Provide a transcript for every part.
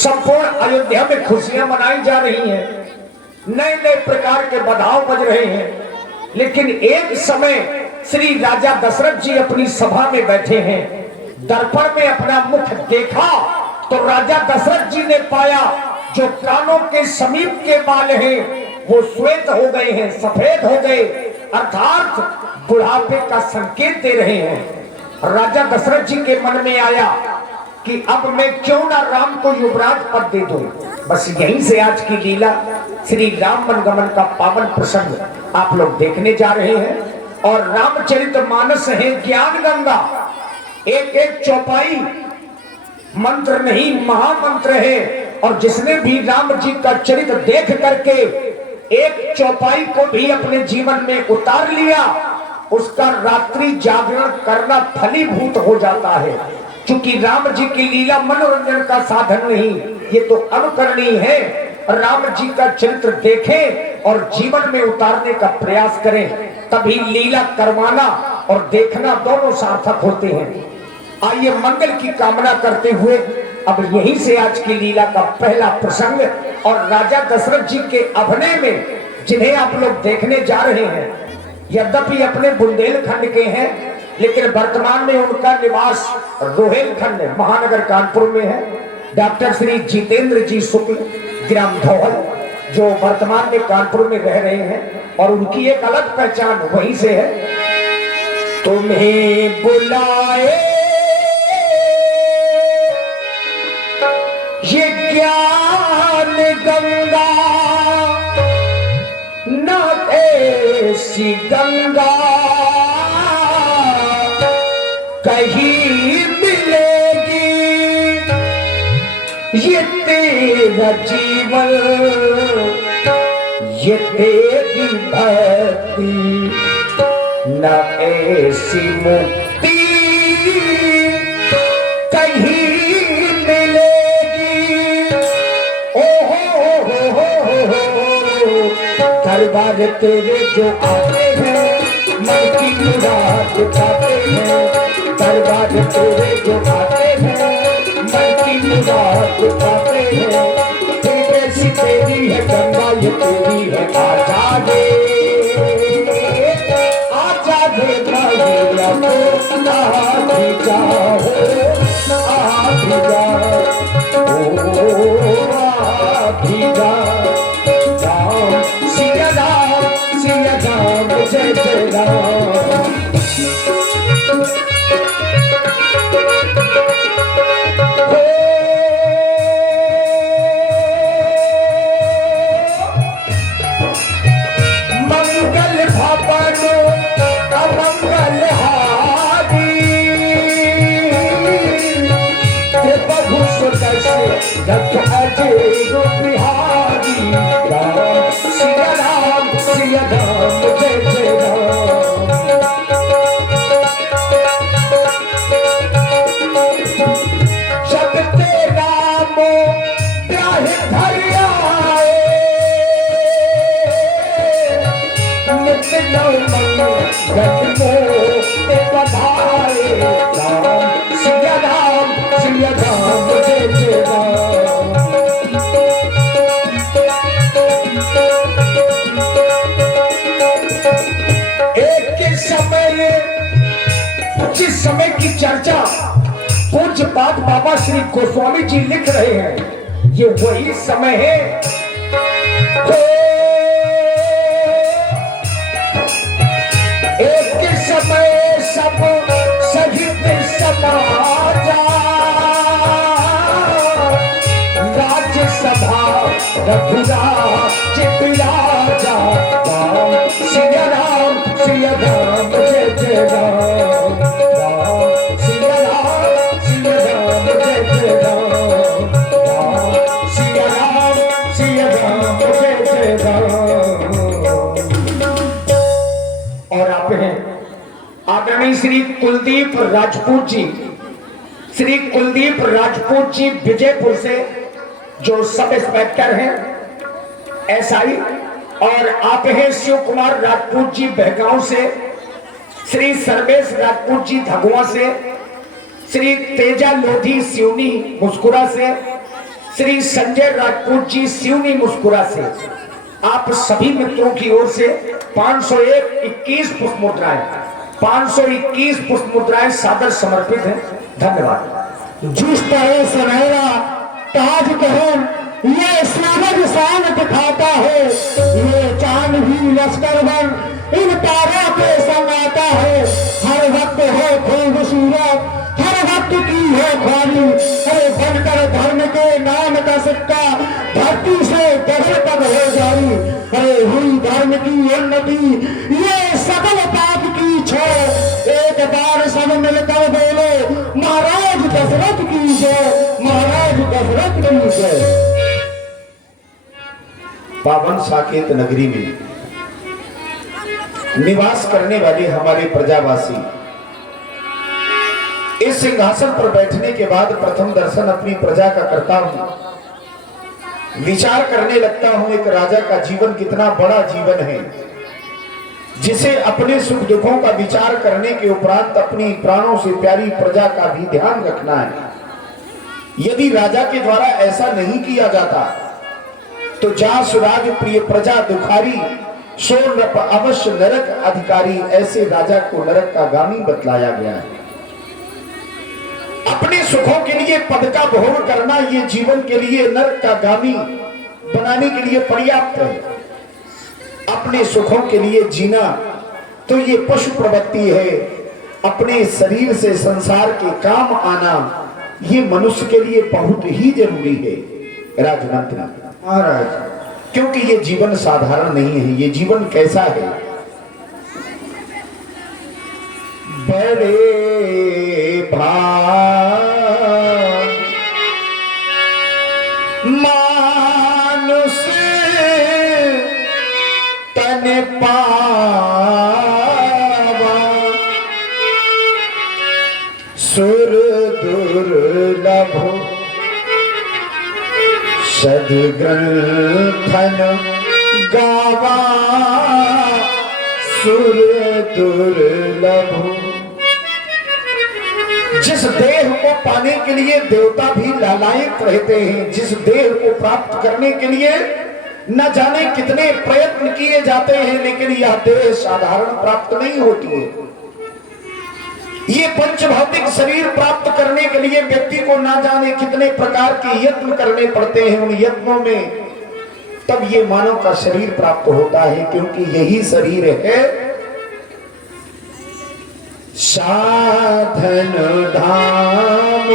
संपूर्ण अयोध्या में खुशियां मनाई जा रही हैं, नए नए प्रकार के बधाव बज रहे हैं। लेकिन एक समय श्री राजा दशरथ जी अपनी सभा में बैठे हैं, दर्पण में अपना मुख देखा तो राजा दशरथ जी ने पाया जो कानों के समीप के बाल हैं वो श्वेत हो गए हैं, सफेद हो गए, अर्थात बुढ़ापे का संकेत दे रहे हैं। राजा दशरथ जी के मन में आया कि अब मैं क्यों ना राम को युवराज पद दे दूं। बस यहीं से आज की लीला श्री राम वनगमन का पावन प्रसंग आप लोग देखने जा रहे हैं। और रामचरितमानस है ज्ञान गंगा, एक एक चौपाई मंत्र नहीं महामंत्र है। और जिसने भी राम जी का चरित्र देख करके एक चौपाई को भी अपने जीवन में उतार लिया, उसका रात्रि जागरण करना फलीभूत हो जाता है। क्योंकि राम जी की लीला मनोरंजन का साधन नहीं, ये तो अनुकरणीय है। राम जी का चरित्र देखें और जीवन में उतारने का प्रयास करें, तभी लीला करवाना और देखना दोनों सार्थक होते हैं। आइए मंगल की कामना करते हुए अब यहीं से आज की लीला का पहला प्रसंग और राजा दशरथ जी के अभिनय में जिन्हें आप लोग देखने जा रहे हैं, यद्यपि अपने बुंदेलखंड के हैं लेकिन वर्तमान में उनका निवास रोहेलखंड महानगर कानपुर में है। डॉक्टर श्री जितेंद्र जी शुक्ल ग्राम धौहल जो वर्तमान में कानपुर में रह रहे हैं और उनकी एक अलग पहचान वहीं से है। तुम्हें बुलाए ये ज्ञान गंगा न ऐसी गंगा कहीं मिलेगी, ये तेरा जीवन ये तेरी भक्ति न ऐसी मुक्ति कहीं दरबार तेरे जो आते हैं मन की मुराद पाते हैं, दरबार तेरे जो आते हैं मन की मुराद पाते हैं। तेरी तेरी है गंगा ये तेरी है, आजा दे भैया तो आधी जाओ आधी जाओ आधी जाओ। सिया राम जय जय राम। मंगल भवन अमंगल हारी, प्रभु सुदर्शन रख अजय बिहारी। राम सिया राम जय जय राम। जब तेरा प्यार भर आए नित नव गजमो ते बधाए। राम सिया राम जय जय राम। जिस समय की चर्चा पूज्य पाद बाबा श्री गोस्वामी जी लिख रहे हैं, ये वही समय है। एक समय सब सहित समाजा, राज्यसभा रघुराज विराजा। राम सिया राम जय जय राम। राम सिया राम जय जय राम। राम सिया राम जय जय राम। और आप हैं आदरणीय श्री कुलदीप राजपूत जी, श्री कुलदीप राजपूत जी विजयपुर से जो सब इंस्पेक्टर हैं एसआई। और आप हैं शिव कुमार राजपूत जी बहगांव से, श्री सर्वेश राजपूत जी धगुआ से, श्री तेजा लोधी सिवनी मुस्कुरा से, श्री संजय राजपूत जी सिवनी मुस्कुरा से आप सभी मित्रों की ओर से 521 पुष्प मुद्राएं 521 पुष्प मुद्राएं सादर समर्पित हैं। धन्यवाद। जिस तरह सुनहरा ताज कहूं ये सूरज शान दिखाता है, ये चांद भी लश्कर बन इन तारों के संग आता है। हर वक्त हो खूबसूरत, हर वक्त की हो खाली, अरे बनकर धर्म के नाम का सिक्का धरती से गगन तक हो जाई। अरे हुई धर्म की उन्नति ये सकल पाप की छोड़। एक बार सब मिलकर बोलो महाराज दशरथ की जय, महाराज दशरथ की जय। पावन साकेत नगरी में निवास करने वाले हमारे प्रजावासी इस सिंहासन पर बैठने के बाद प्रथम दर्शन अपनी प्रजा का करता हूं, विचार करने लगता हूं एक राजा का जीवन कितना बड़ा जीवन है, जिसे अपने सुख दुखों का विचार करने के उपरांत अपनी प्राणों से प्यारी प्रजा का भी ध्यान रखना है। यदि राजा के द्वारा ऐसा नहीं किया जाता तो जा सुराज प्रिय प्रजा दुखारी, सो नृप अवश्य नरक अधिकारी, ऐसे राजा को नरक का गामी बतलाया गया है। अपने सुखों के लिए पद का भोग करना ये जीवन के लिए नरक का गामी बनाने के लिए पर्याप्त है। अपने सुखों के लिए जीना तो ये पशु प्रवृत्ति है। अपने शरीर से संसार के काम आना ये मनुष्य के लिए बहुत ही जरूरी है। राजमंत्री महाराज, क्योंकि ये जीवन साधारण नहीं है। ये जीवन कैसा है? बड़े भाग मानुष तन पावा, सुर दुर्लभ सद्ग्रंथन गावा, सुर दुर्लभ। जिस देह को पाने के लिए देवता भी लालायित रहते हैं, जिस देह को प्राप्त करने के लिए न जाने कितने प्रयत्न किए जाते हैं, लेकिन यह देह साधारण प्राप्त नहीं होती है। ये पंचभौतिक शरीर प्राप्त करने के लिए व्यक्ति को ना जाने कितने प्रकार के यत्न करने पड़ते हैं। उन यत्नों में तब ये मानव का शरीर प्राप्त होता है, क्योंकि यही शरीर है साधन धाम।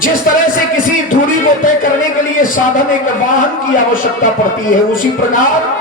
जिस तरह से किसी दूरी को तय करने के लिए साधन एक वाहन की आवश्यकता पड़ती है, उसी प्रकार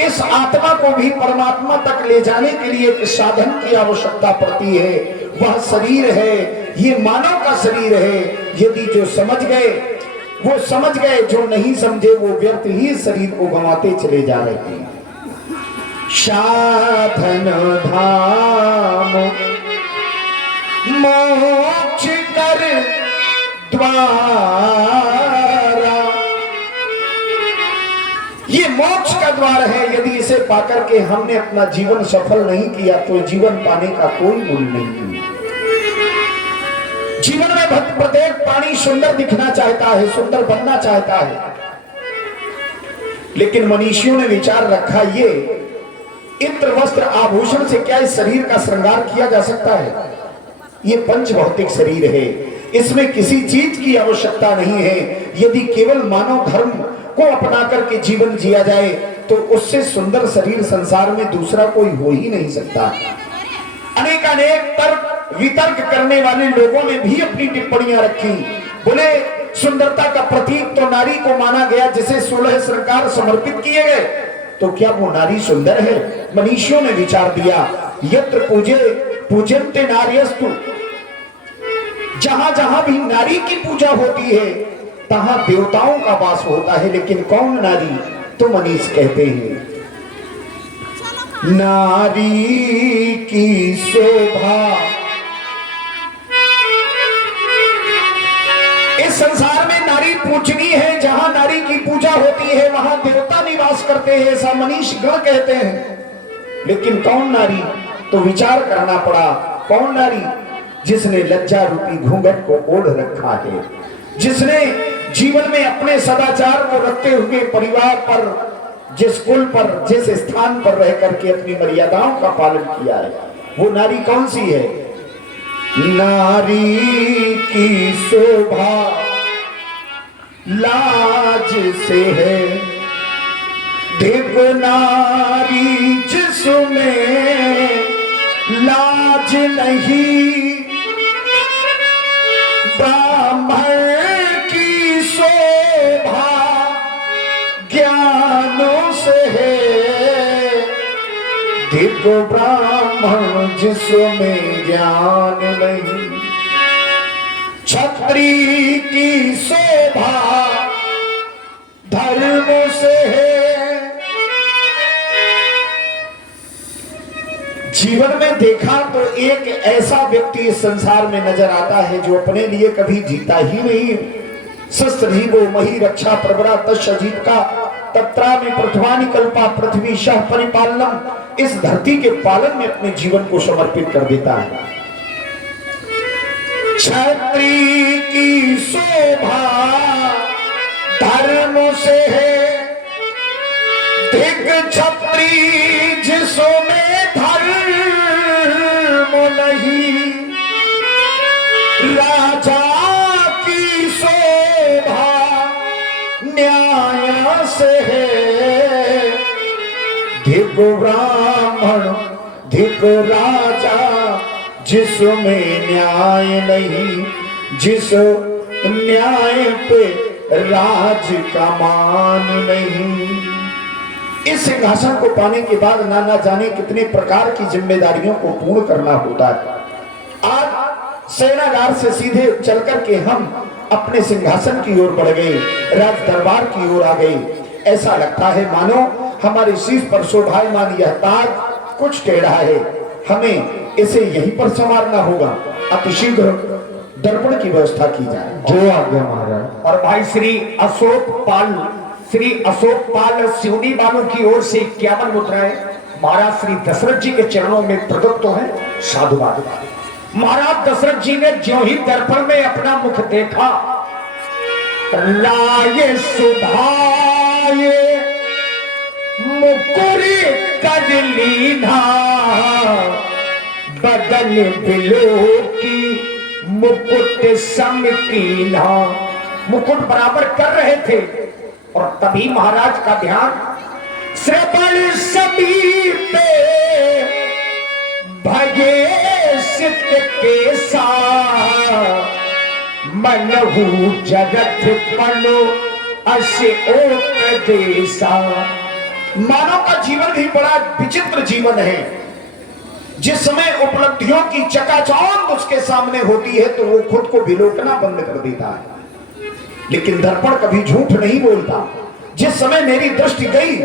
इस आत्मा को भी परमात्मा तक ले जाने के लिए एक साधन की आवश्यकता पड़ती है। वह शरीर है, ये मानव का शरीर है। यदि जो समझ गए वो समझ गए, जो नहीं समझे वो व्यर्थ ही शरीर को गंवाते चले जा रहे हैं। साधन धाम मोक्ष कर द्वारा, ये मोक्ष का द्वार है। यदि इसे पाकर के हमने अपना जीवन सफल नहीं किया तो जीवन पाने का कोई मूल्य नहीं है। जीवन में भक्त प्रत्येक प्राणी सुंदर दिखना चाहता है, सुंदर बनना चाहता है, लेकिन मनीषियों ने विचार रखा ये इत्र वस्त्र आभूषण से क्या इस शरीर का श्रृंगार किया जा सकता है? ये पंच भौतिक शरीर है, इसमें किसी चीज की आवश्यकता नहीं है। यदि केवल मानव धर्म को अपना करके जीवन जिया जाए तो उससे सुंदर शरीर संसार में दूसरा कोई हो ही नहीं सकता। अनेकानेक तर्क वितर्क करने वाले लोगों ने भी अपनी टिप्पणियां रखी। बोले सुंदरता का प्रतीक तो नारी को माना गया, जिसे 16 श्रृंगार समर्पित किए गए, तो क्या वो नारी सुंदर है? मनीषियों ने विचार दिया, यत्र पूजे पूजन्ते नार्यस्तु, जहां जहां भी नारी की पूजा होती है तहां देवताओं का वास होता है। लेकिन कौन नारी? तो मनीष कहते हैं नारी की शोभा इस संसार में नारी पूजनीय है। जहां नारी की पूजा होती है वहां देवता निवास करते हैं, ऐसा मनीष गण कहते हैं। लेकिन कौन नारी? तो विचार करना पड़ा। कौन नारी? जिसने लज्जा रूपी घूंघट को ओढ़ रखा है, जिसने जीवन में अपने सदाचार को रखते हुए परिवार पर, जिस कुल पर, जिस स्थान पर रह करके अपनी मर्यादाओं का पालन किया है, वो नारी कौन सी है? नारी की शोभा लाज से है, देखो नारी जिसमें लाज नहीं, ब्राह्मण की शोभा ज्ञानों से है, देखो ब्राह्मण जिसमें ज्ञान नहीं, क्षत्रिय की शोभा धर्म से है। जीवन में देखा तो एक ऐसा व्यक्ति इस संसार में नजर आता है जो अपने लिए कभी जीता ही नहीं। शस्त्र जीवो मही रक्षा प्रवरा तस्जीत का तत्रा में प्रथमानि कल्पा पृथ्वी शह परिपालनम, इस धरती के पालन में अपने जीवन को समर्पित कर देता है। क्षत्रिय की शोभा धर्म से है, दिग क्षत्रिय जिसमें धर्म नहीं, राजा की शोभा न्याय से है, धिक ब्राह्मण धिक राजा जिसमें न्याय नहीं, जिस न्याय पे राज का मान नहीं। इस सिंहासन को पाने के बाद ना जाने कितने प्रकार की जिम्मेदारियों को पूर्ण करना होता है। आज सेनागार से सीधे चल करके हम अपने सिंहासन की ओर बढ़ गए, राज दरबार की ओर आ गए। ऐसा लगता है मानो हमारे शीश पर शोभायमान यह ताज कुछ टेढ़ा है, हमें इसे यहीं पर संवारना होगा। अतिशीघ्र दर्पण की व्यवस्था की जाए। जो आज्ञा महाराज। और भाई श्री अशोक पाल सिवनी वालों की ओर से 51 मुद्राएं महाराज श्री दशरथ जी के चरणों में प्रदत्त है। साधुवाद। महाराज दशरथ जी ने ज्यों ही दर्पण में अपना मुख देखा, लाये सुधाये मुकुरी कदलीना, बदन बिलो की मुकुट समकीना। मुकुट बराबर कर रहे थे और तभी महाराज का ध्यान श्रवण समीपे भगे सित के साथ, मनहु जगत पनो अस्य ओक देसा। मानव का जीवन भी बड़ा विचित्र जीवन है। जिस समय उपलब्धियों की चकाचौंध उसके सामने होती है तो वो खुद को विलोकना बंद कर देता है, लेकिन दर्पण कभी झूठ नहीं बोलता। जिस समय मेरी दृष्टि गई,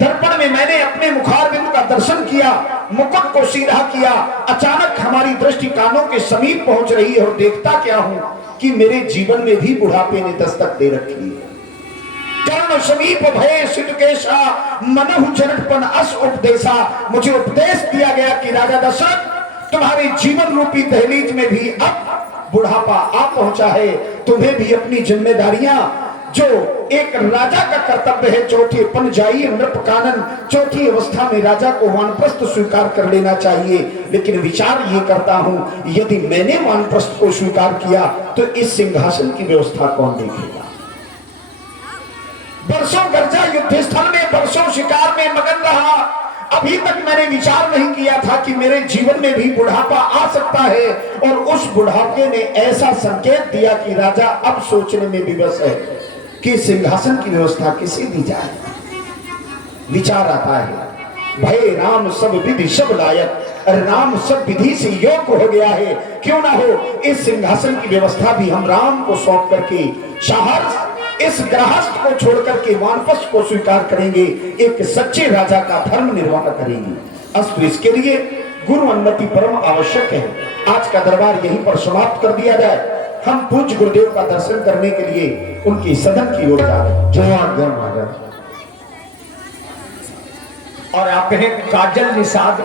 दर्पण में मैंने अपने मुखारबिंद का दर्शन किया, मुकुट को सीधा किया, अचानक हमारी दृष्टि कानों के समीप पहुंच रही है और देखता क्या हूं कि मेरे जीवन में भी बुढ़ापे ने दस्तक दे रखी है। कर्ण समीप भय सिद्धकेशा, मनहु जनटपन अस उपदेशा। मुझे उपदेश दिया गया कि राजा दशरथ, तुम्हारे जीवन रूपी दहलीज में भी अब बुढ़ापा आ पहुंचा है। तुम्हें भी अपनी जिम्मेदारियां, जो एक राजा का कर्तव्य है, चौथे पनजाई नृप कानन, चौथी अवस्था में राजा को वानप्रस्थ स्वीकार कर लेना चाहिए। लेकिन विचार ये करता हूं, यदि मैंने वानप्रस्थ को स्वीकार किया तो इस सिंहासन की व्यवस्था कौन देखेगा? बरसों गर्जा युद्ध स्थल में, बरसों शिकार में मगन रहा, अभी तक मैंने विचार नहीं किया था कि मेरे जीवन में भी बुढ़ापा आ सकता है। और उस बुढ़ापे ने ऐसा संकेत दिया कि राजा अब सोचने में विवश है कि सिंहासन की व्यवस्था किसे दी जाए। विचार आता है, भय राम सब विधि सब लायक, राम सब विधि से योग्य हो गया है, क्यों ना हो इस सिंहासन की व्यवस्था भी हम राम को सौंप करके साहस इस गृहस्थ को छोड़कर के वानप्रस्थ को स्वीकार करेंगे, एक सच्चे राजा का धर्म निर्वाह करेंगे। अस्तु, इसके लिए गुरु अनुमति परम आवश्यक है। आज का दरबार यहीं पर समाप्त कर दिया जाए। हम पूज्य गुरुदेव का दर्शन करने के लिए उनकी सदन की ओर जा रहे हैं। जो आज्ञा महाराज। और आप कहें काजल निषाद